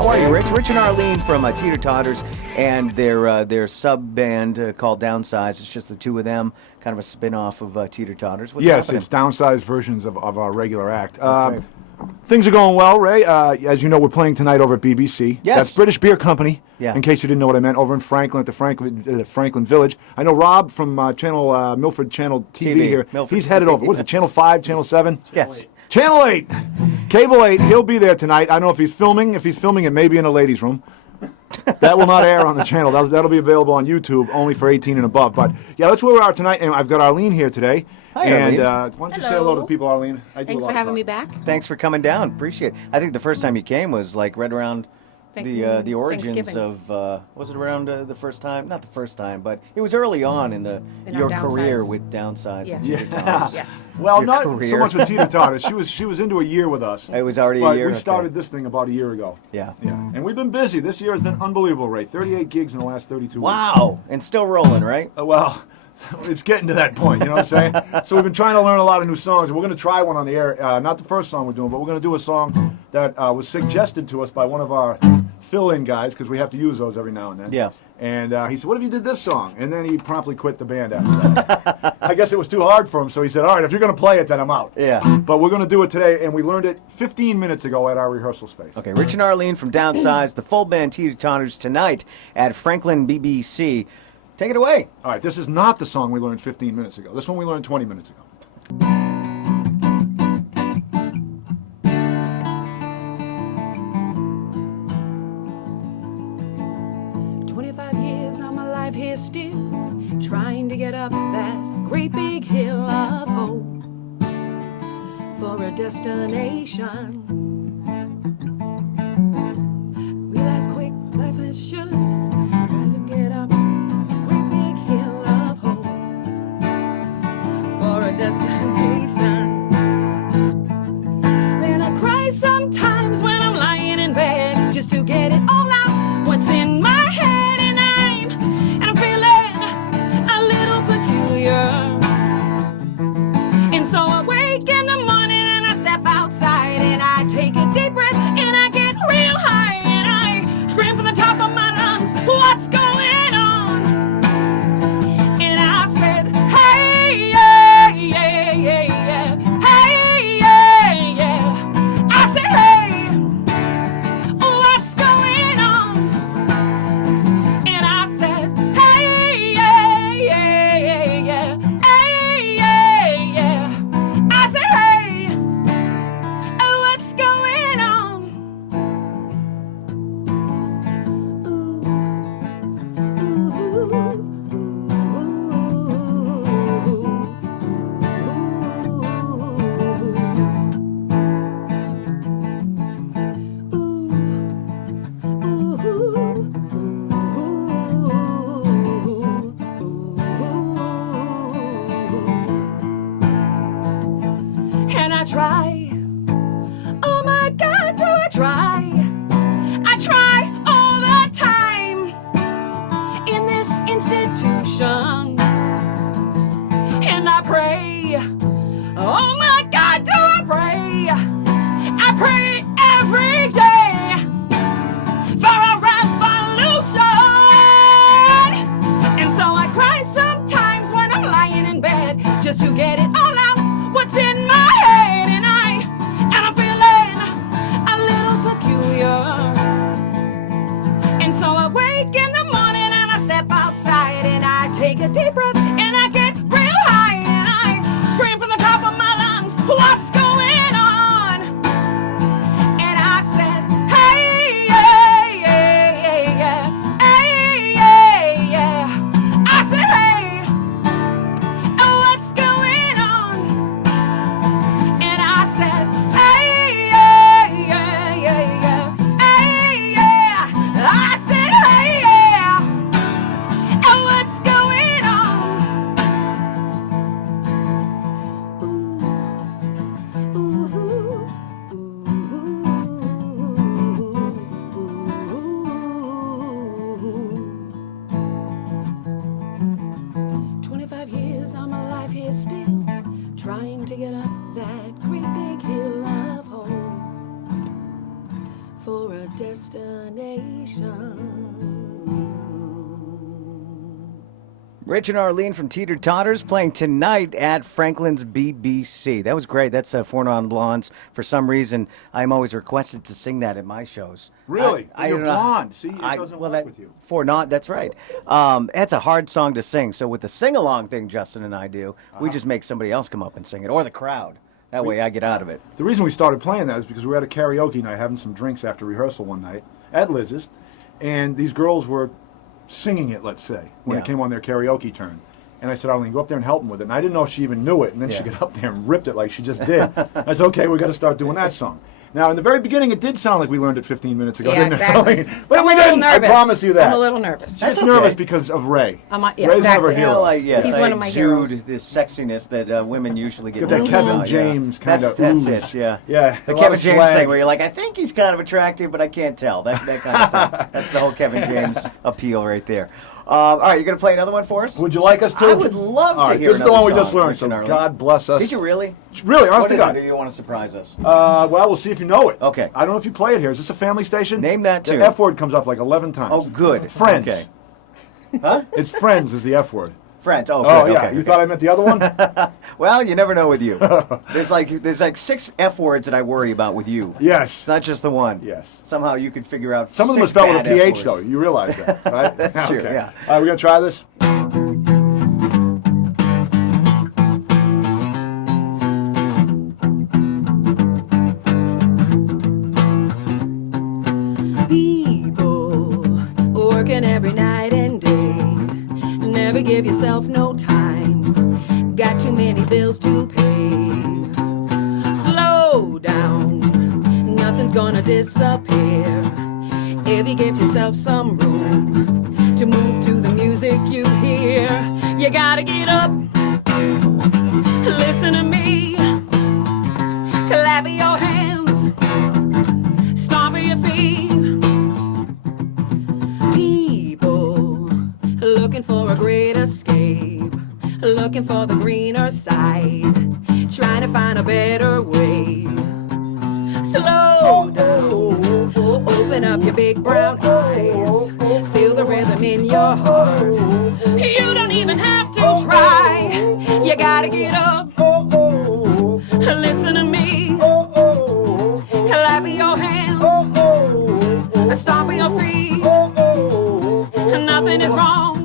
How are you, Rich? Rich and Arline from Teter Todders and their sub band called Down Sized. It's just the two of them, kind of a spin-off of Teter Todders. What's yes, happening? it's downsized versions of our regular act. That's right. Things are going well, Ray. As you know, we're playing tonight over at BBC. Yes. That's British Beer Company, Yeah. in case you didn't know what I meant, over in Franklin at the Franklin Village. I know Rob from Milford Channel TV here. Milford He's headed TV, over. What is yeah. it, Channel 5, Channel 7? Yes. Channel 8. Cable 8. He'll be there tonight. I don't know if he's filming. If he's filming, it may be in a ladies' room. That will not air on the channel. That'll be available on YouTube, only for 18 and above. But, yeah, that's where we are tonight. And I've got Arline here today. Hi, and Arline. why don't you say hello to the people, Arline? Thanks for having me back. Thanks for coming down. Appreciate it. I think the first time you came was like right around the origins Thanksgiving. of was it around the first time? Not the first time, but it was early on in your our career Downsized. with Downsized Yes. and Teeter Yeah. Todders. Yes. Well, Your not career. so much with Teeter Todders. She was into a year with us. It was already but a year. we Okay. started this thing about a year ago. Yeah. Yeah, and we've been busy. This year has been unbelievable, Ray. 38 gigs in the last 32 weeks. Wow, and still rolling, right? Well, it's getting to that point, you know what I'm saying? So we've been trying to learn a lot of new songs. We're going to try one on the air. Not the first song we're doing, but we're going to do a song that was suggested to us by one of our fill-in guys, because we have to use those every now and then. Yeah. And he said, what if you did this song? And then he promptly quit the band after that. I guess it was too hard for him, so he said, all right, if you're going to play it, then I'm out. Yeah. But we're going to do it today, and we learned it 15 minutes ago at our rehearsal space. Okay, Rich and Arline from Downsized, the full band Teeter Todders tonight at Franklin BBC. Take it away. All right, this is not the song we learned 15 minutes ago. This one we learned 20 minutes ago. 25 years of my life here still, trying to get up that great big hill of hope for a destination. Realize quick life is should try to get up a great big hill of hope for a destination. Then I cry sometimes when I'm lying in bed just to get it all out what's in my head, and I'm feeling a little peculiar. And so I wake in the morning and I step outside and I for a destination. Rich and Arline from Teeter Todders playing tonight at Franklin's BBC. That was great. That's Four Non Blondes. For some reason, I'm always requested to sing that at my shows. Really? You're don't know. blonde. See, it doesn't work with you. Four Non, that's right. That's a hard song to sing. So with the sing-along thing Justin and I do, we just make somebody else come up and sing it, or the crowd. That way I get out of it. The reason we started playing that is because we were at a karaoke night having some drinks after rehearsal one night at Liz's, and these girls were singing it, let's say, when it came on their karaoke turn. And I said, Arline, go up there and help them with it. And I didn't know if she even knew it. And then she got up there and ripped it like she just did. I said, okay, we got to start doing that song. Now, in the very beginning, it did sound like we learned it 15 minutes ago, didn't exactly. it, Arline? But I'm we a little didn't. nervous. I promise you that. I'm a little nervous. She's nervous because of Ray. Yeah, Ray's exactly. never hero. Yes, He's I one of my exude heroes. this sexiness that women usually get. Get that nervous Kevin about, James kind of That's ooze. it, yeah. Yeah, The a lot Kevin of James swag. thing where you're like, I think he's kind of attractive, but I can't tell. That kind of thing. That's the whole Kevin James appeal right there. All right, you going to play another one for us? Would you like us to? I would love to All right, hear this is the another one we just song, learned, Rich so and Arline. God bless us. Did you really? Really, honest What to is it? God. Do you want to surprise us? Well, we'll see if you know it. Okay. I don't know if you play it here. Is this a family station? Name that tune. The F word comes up like 11 times. Oh, good. Friends. Okay. Huh? It's Friends is the F word. Friends. Oh, Oh, good. yeah. Okay, You okay. thought I meant the other one? Well, you never know with you. There's like 6 F words that I worry about with you. Yes. It's not just the one. Yes. Somehow you could figure out. Some of them are 6 spelled with a bad F PH, though. words. You realize that, right? That's true, Okay. yeah. All right, we're going to try this? People working every night and day, never give yourself no time, got too many bills to pay. Slow down, nothing's gonna disappear if you give yourself some room to move to the music you hear. You gotta get up, listen to me, clap your hands, stomp your feet. People looking for a great escape, looking for the greener side, trying to find a better way. Slow down, open up your big brown eyes, feel the rhythm in your heart. You don't even have to try, you gotta get up, listen to me, clap your hands, stomp your feet. Nothing is wrong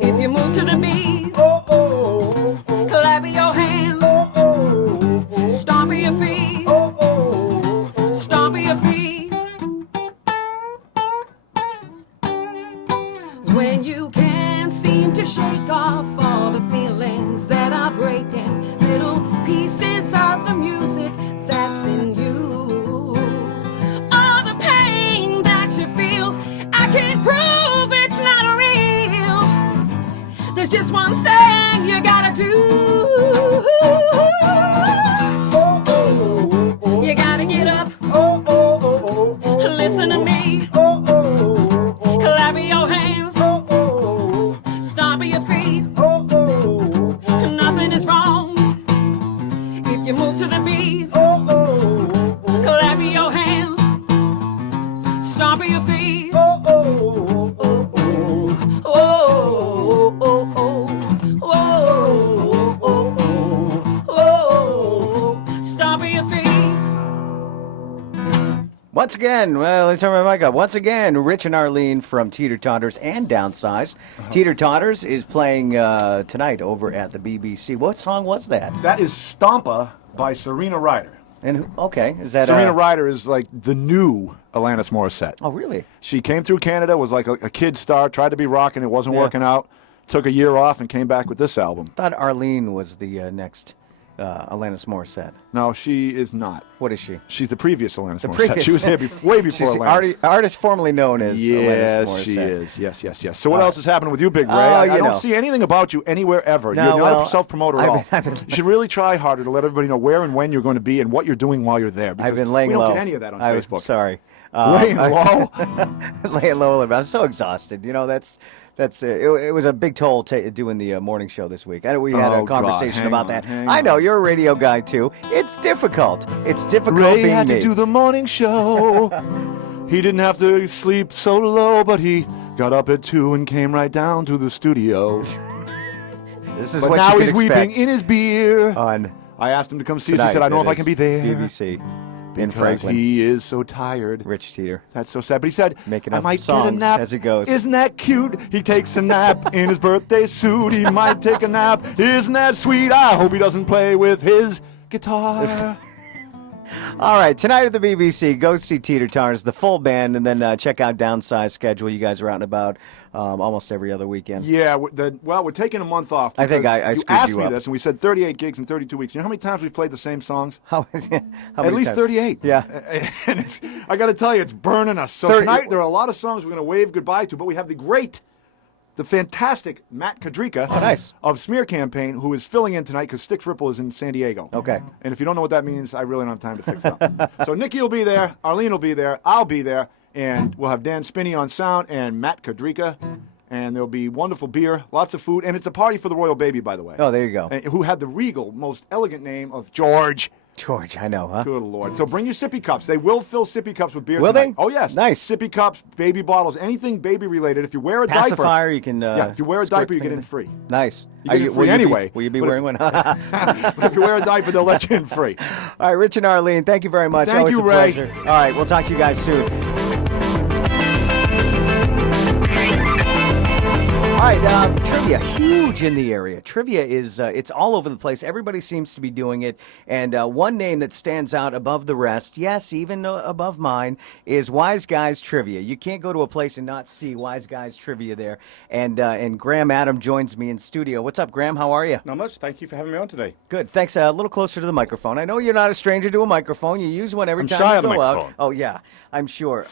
if you move to the beat. Clap your hands, stomp your feet, stomp your feet. When you can't seem to shake off all the feelings that are breaking, little pieces of the music that's in you, all the pain that you feel, I can't prove it's not real. There's just one thing you gotta do. You gotta get up, listen to me, clap your hands, stomp your feet. Nothing is wrong if you move to the beat. Clap your hands, stomp your feet. Stomp your feet. Once again, well, let's turn my mic up. Once again, Rich and Arline from Teeter Todders and Down Sized. Teeter Todders is playing tonight over at the BBC. What song was that? That is Stompa by Serena Ryder. And okay, is that Serena Ryder is like the new Alanis Morissette. Oh, really? She came through Canada, was like a kid star, tried to be rocking, it wasn't Yeah. working out, took a year off and came back with this album. I thought Arline was the next Alanis Morissette. No, she is not. What is she? She's the previous Alanis Morissette. previous- She was here way before She's the Alanis. artist formerly known as Alanis Yes, Morissette. she is. Yes. So what else is happening with you, Big Ray? Oh, I you know. don't see anything about you anywhere ever. No, You're not well, a self-promoter at I've all. been- I've been- You should really try harder to let everybody know where and when you're going to be and what you're doing while you're there. because I've been laying we don't low. get any of that on I'm Facebook. sorry. Laying low? Laying low a little bit. I'm so exhausted. You know, that's it was a big toll doing the morning show this week. We had Oh, a conversation God. about Hang that. on, hang I know on. you're a radio guy too. It's difficult. It's difficult Ray being had me. to do the morning show. He didn't have to sleep so low, but he got up at 2 and came right down to the studio. This is But what now you he's can weeping expect in his beer. on I asked him to come see us. tonight. He said, I don't know That if I can be there. BBC in Because Franklin. he is so tired. Rich Teeter. That's so sad. But he said, Making I up might get a songs nap as he goes. Isn't that cute? He takes a nap in his birthday suit. He might take a nap. Isn't that sweet? I hope he doesn't play with his guitar. All right, tonight at the BBC, go see Teter Todders, the full band, and then check out Down Sized schedule. You guys are out and about almost every other weekend. Yeah, we're taking a month off. I think because I you screwed asked you me up. this, and we said 38 gigs in 32 weeks. You know how many times we've played the same songs? How At many least times? 38. Yeah. And I got to tell you, it's burning us. So 30 tonight, there are a lot of songs we're going to wave goodbye to, but we have the fantastic Matt Kadrika nice. of Smear Campaign, who is filling in tonight because Styx Ripple is in San Diego. Okay. And if you don't know what that means, I really don't have time to fix it up. So Nikki will be there, Arline will be there, I'll be there, and we'll have Dan Spinney on sound and Matt Kadrika. And there'll be wonderful beer, lots of food, and it's a party for the royal baby, by the way. Oh, there you go. And who had the regal, most elegant name of George. George, I know, huh? Good Lord. So bring your sippy cups. They will fill sippy cups with beer Will tonight. they? Oh, yes. Nice. Sippy cups, baby bottles, anything baby related. If you wear a Pacifier, diaper. you can. Yeah, if you wear a squirt diaper, you thing get in there. free. Nice. You get in free will anyway, Will you be but wearing one? All But if you wear a diaper, they'll let you in free. right, Rich and Arline, thank you very much. Thank Always you, a Ray. pleasure. All right, we'll talk to you guys soon. All right, trivia, huge in the area. Trivia is, it's all over the place. Everybody seems to be doing it. And one name that stands out above the rest, yes, even above mine, is Wise Guys Trivia. You can't go to a place and not see Wise Guys Trivia there. And Graham Adam joins me in studio. What's up, Graham? How are you? Not much. Thank you for having me on today. Good. Thanks. A little closer to the microphone. I know you're not a stranger to a microphone. You use one every I'm time shy you on the go out. microphone. Oh yeah, I'm sure.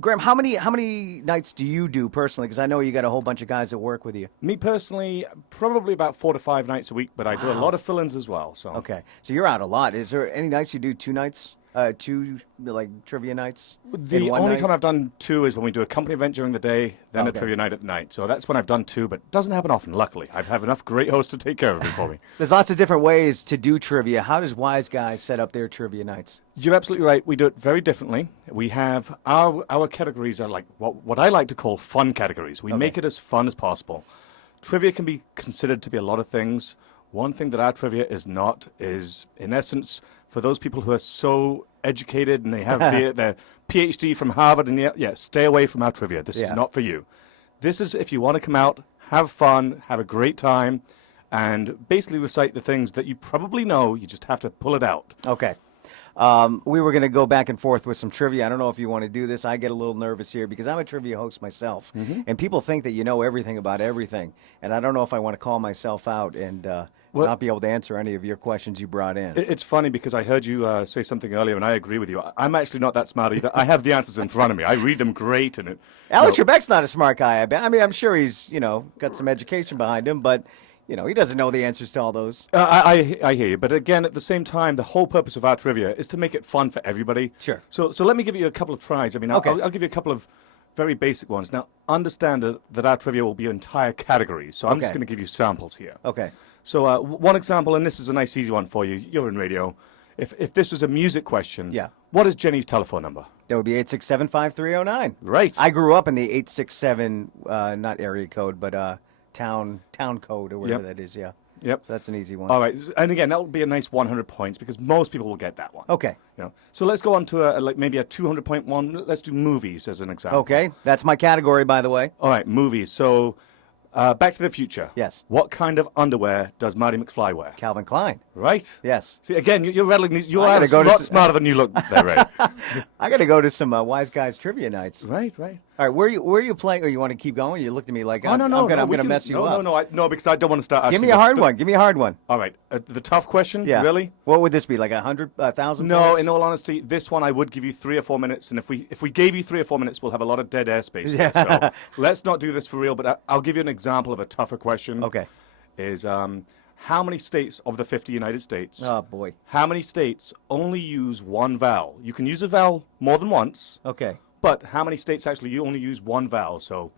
Graham, how many nights do you do personally? Because I know you got a whole bunch of guys that work with you. Me personally, probably about 4 to 5 nights a week, but I do a lot of fill-ins as well. So Okay, so you're out a lot. Is there any nights you do 2 nights? 2 like trivia nights? in The one only night? time I've done 2 is when we do a company event during the day, then Okay. a trivia night at night. So that's when I've done 2, but it doesn't happen often, luckily. I have enough great hosts to take care of it for me. There's lots of different ways to do trivia. How does Wise Guys set up their trivia nights? You're absolutely right. We do it very differently. We have our categories are like what I like to call fun categories. We make it as fun as possible. Trivia can be considered to be a lot of things. One thing that our trivia is not is, in essence, for those people who are so educated and they have their PhD from Harvard and yeah, stay away from our trivia. This is not for you. This is if you want to come out, have fun, have a great time, and basically recite the things that you probably know. You just have to pull it out. Okay. We were going to go back and forth with some trivia. I don't know if you want to do this. I get a little nervous here because I'm a trivia host myself. And people think that you know everything about everything. And I don't know if I want to call myself out and not be able to answer any of your questions you brought in. It's funny because I heard you say something earlier, and I agree with you. I'm actually not that smart either. I have the answers in front of me. I read them great, and Alex Trebek's not a smart guy. I mean, I'm sure he's, got some education behind him, but, he doesn't know the answers to all those. I hear you. But again, at the same time, the whole purpose of our trivia is to make it fun for everybody. Sure. So let me give you a couple of tries. I mean, Okay. I'll give you a couple of very basic ones. Now, understand that our trivia will be entire categories. So I'm just Okay. going to give you samples here. Okay. So one example, and this is a nice easy one for you. You're in radio. If this was a music question, Yeah. what is Jenny's telephone number? That would be 867-5309. Right. I grew up in the 867, not area code, but town code or whatever Yep. that is, yeah. Yep. So that's an easy one. All right, and again, that will be a nice 100 points because most people will get that one. Okay. So let's go on to maybe a 200-point one. Let's do movies as an example. Okay. That's my category, by the way. All right, movies. So, Back to the Future. Yes. What kind of underwear does Marty McFly wear? Calvin Klein. Right. Yes. See, again, you're rattling these. You I are gotta go a to lot s- smarter than you look there, Ray. I got to go to some Wise Guys trivia nights. Right. All right, where are you playing? Or you want to keep going? You looked at me like Oh, I'm no, gonna mess you up. No, because I don't want to start asking. Give me a hard one. Give me a hard one. All right, the tough question. Yeah. Really? What would this be? Like 100,000? No, points? in all honesty, this one I would give you 3 or 4 minutes, and if we gave you 3 or 4 minutes, we'll have a lot of dead airspace. here. So let's not do this for real. But I'll give you an example of a tougher question. Okay. Is how many states of the 50 United States? Oh boy. How many states only use one vowel? You can use a vowel more than once, Okay. but how many states actually you only use one vowel? So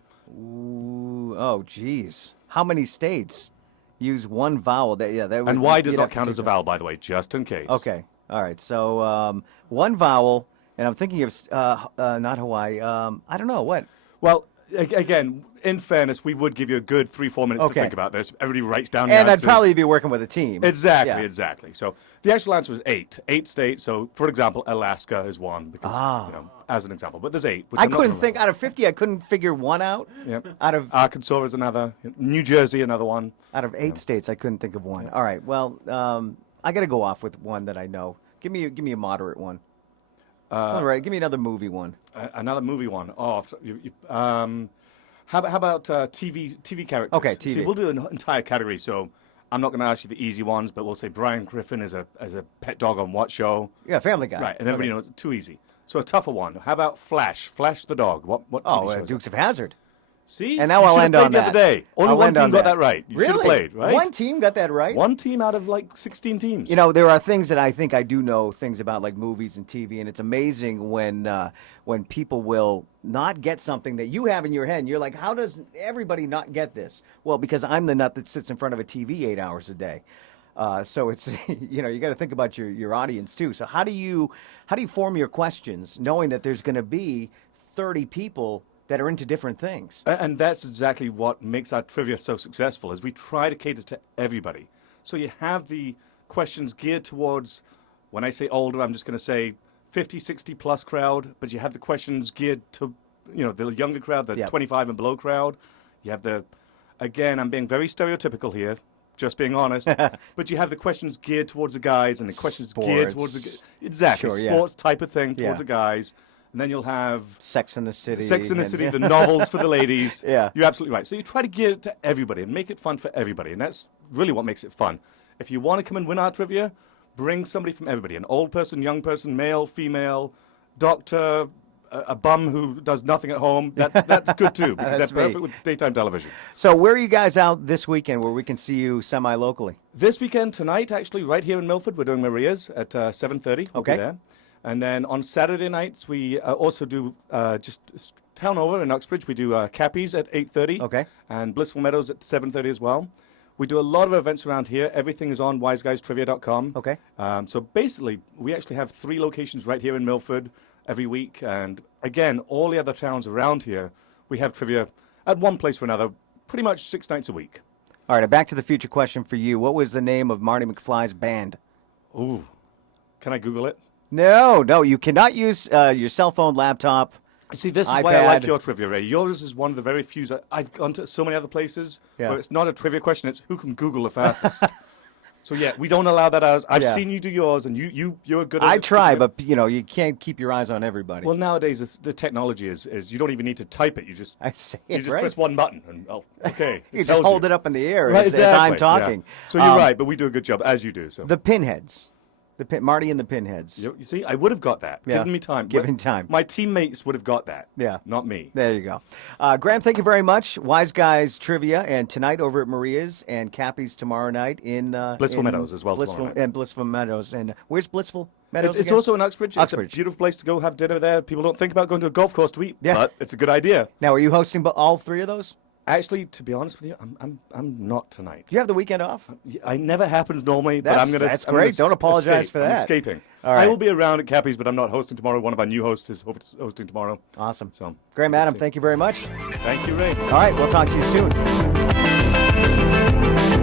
Ooh, oh geez. How many states Use one vowel. That would, And Y does you'd not have to count take as a some- vowel, by the way, just in case. Okay. All right. So one vowel, and I'm thinking of not Hawaii. I don't know what. Well, again, in fairness, we would give you a good 3-4 minutes to Okay. think about this. Everybody writes down the And I'd answers. probably be working with a team. Exactly, Yeah. exactly. So the actual answer is 8. 8 states. So, for example, Alaska is one, because, as an example. But there's 8. Which I I'm not couldn't gonna think remember. out of 50. I couldn't figure one out. Yep. Out of Arkansas is another. New Jersey, another one. out of 8 states, I couldn't think of one. All right. Well, I got to go off with one that I know. Give me a moderate one. All right. Give me another movie one. Another movie one. Oh, how about TV characters? Okay, See, TV. we'll do an entire category. So I'm not going to ask you the easy ones, but we'll say Brian Griffin as a pet dog on what show? Yeah, Family Guy. Right, and everybody knows it's too easy. So a tougher one. How about Flash? Flash the dog. What TV Oh, show is Dukes that? of Hazzard. See? And now You I'll should've end played on the that. other day. Only I'll one end team on got that. that right. You should Really? have played, right? One team got that right? One team out of like 16 teams. You know, there are things that I think I do know things about, like movies and TV, and it's amazing when people will not get something that you have in your head, and you're like, how does everybody not get this? Well, because I'm the nut that sits in front of a TV 8 hours a day. So it's you got to think about your audience too. So how do you form your questions, knowing that there's going to be 30 people that are into different things? And that's exactly what makes our trivia so successful, is we try to cater to everybody. So you have the questions geared towards, when I say older, I'm just going to say 50, 60 plus crowd, but you have the questions geared to, the younger crowd, the 25 and below crowd. You have again, I'm being very stereotypical here, just being honest, but you have the questions geared towards the guys and the questions geared towards exactly, Sure, yeah. sports type of thing towards Yeah. the guys. And then you'll have Sex in the City. Sex in the and- City, the novels for the ladies. Yeah. You're absolutely right. So you try to gear it to everybody and make it fun for everybody. And that's really what makes it fun. If you want to come and win our trivia, bring somebody from everybody. An old person, young person, male, female, doctor, a bum who does nothing at home. That's good too, because That's that's perfect me. with daytime television. So where are you guys out this weekend where we can see you semi-locally? This weekend, tonight, actually, right here in Milford, we're doing Maria's at 7:30. We'll Okay. be there. And then on Saturday nights, we also do just town over in Uxbridge. We do Cappies at 8:30. Okay. And Blissful Meadows at 7:30 as well. We do a lot of events around here. Everything is on wiseguys.trivia.com. Okay. So basically, we actually have 3 locations right here in Milford every week. And again, all the other towns around here, we have trivia at one place or another, pretty much 6 nights a week. All right, a Back to the Future question for you. What was the name of Marty McFly's band? Ooh. Can I Google it? No, you cannot use your cell phone, laptop. See, this is why I like iPad. your trivia, Ray. Yours is one of the very few. I've gone to so many other places Yeah. where it's not a trivia question, it's who can Google the fastest. So, yeah, we don't allow that as. I've Yeah. seen you do yours, and you're good at I it. try, but you can't keep your eyes on everybody. Well, nowadays, the technology is you don't even need to type it. You just, I say you it, just right? press one button, and, okay. You just hold it up in the air Right, as I'm exactly, yeah. talking. So you're right, but we do a good job, as you do. So The Pinheads. Marty and the Pinheads. You see, I would have got that. Yeah. Given me time. Given time. My teammates would have got that. Yeah. Not me. There you go. Graham, thank you very much. Wise Guys Trivia, and tonight over at Maria's, and Cappy's tomorrow night in Blissful Meadows as well Blissful, tomorrow night. and Blissful Meadows. And where's Blissful Meadows? It's again? also in Uxbridge. Uxbridge. It's a beautiful place to go have dinner there. People don't think about going to a golf course to eat, Yeah. but it's a good idea. Now, are you hosting all 3 of those? Actually, to be honest with you, I'm not tonight. You have the weekend off? I never happens normally, but That's- I'm gonna. that's I'm gonna great. Don't apologize for I'm that. escaping. All right. I will be around at Cappy's, but I'm not hosting tomorrow. One of our new hosts is hosting tomorrow. Awesome. So, Graham, we'll Adam, see. thank you very much. Thank you, Ray. All right, we'll talk to you soon.